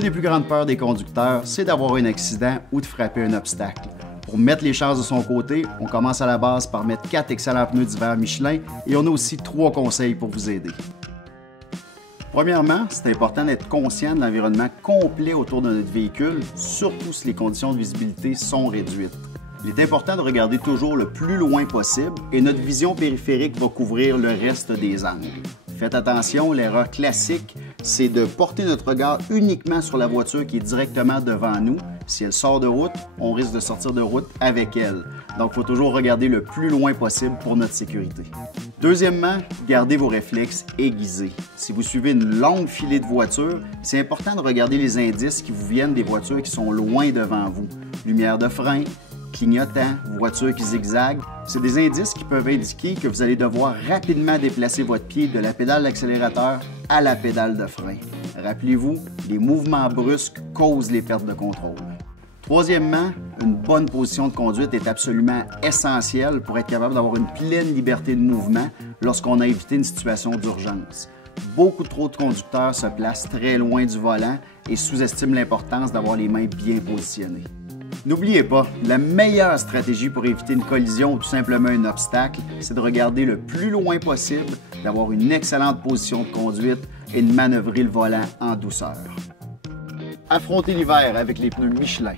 Deux des plus grandes peurs des conducteurs, c'est d'avoir un accident ou de frapper un obstacle. Pour mettre les chances de son côté, on commence à la base par mettre 4 excellents pneus d'hiver Michelin et on a aussi 3 conseils pour vous aider. Premièrement, c'est important d'être conscient de l'environnement complet autour de notre véhicule, surtout si les conditions de visibilité sont réduites. Il est important de regarder toujours le plus loin possible et notre vision périphérique va couvrir le reste des angles. Faites attention, l'erreur classique, c'est de porter notre regard uniquement sur la voiture qui est directement devant nous. Si elle sort de route, on risque de sortir de route avec elle. Donc, il faut toujours regarder le plus loin possible pour notre sécurité. Deuxièmement, gardez vos réflexes aiguisés. Si vous suivez une longue filée de voitures, c'est important de regarder les indices qui vous viennent des voitures qui sont loin devant vous. Lumière de frein, clignotant, voiture qui zigzague, c'est des indices qui peuvent indiquer que vous allez devoir rapidement déplacer votre pied de la pédale d'accélérateur à la pédale de frein. Rappelez-vous, les mouvements brusques causent les pertes de contrôle. Troisièmement, une bonne position de conduite est absolument essentielle pour être capable d'avoir une pleine liberté de mouvement lorsqu'on a évité une situation d'urgence. Beaucoup trop de conducteurs se placent très loin du volant et sous-estiment l'importance d'avoir les mains bien positionnées. N'oubliez pas, la meilleure stratégie pour éviter une collision ou tout simplement un obstacle, c'est de regarder le plus loin possible, d'avoir une excellente position de conduite et de manœuvrer le volant en douceur. Affrontez l'hiver avec les pneus Michelin.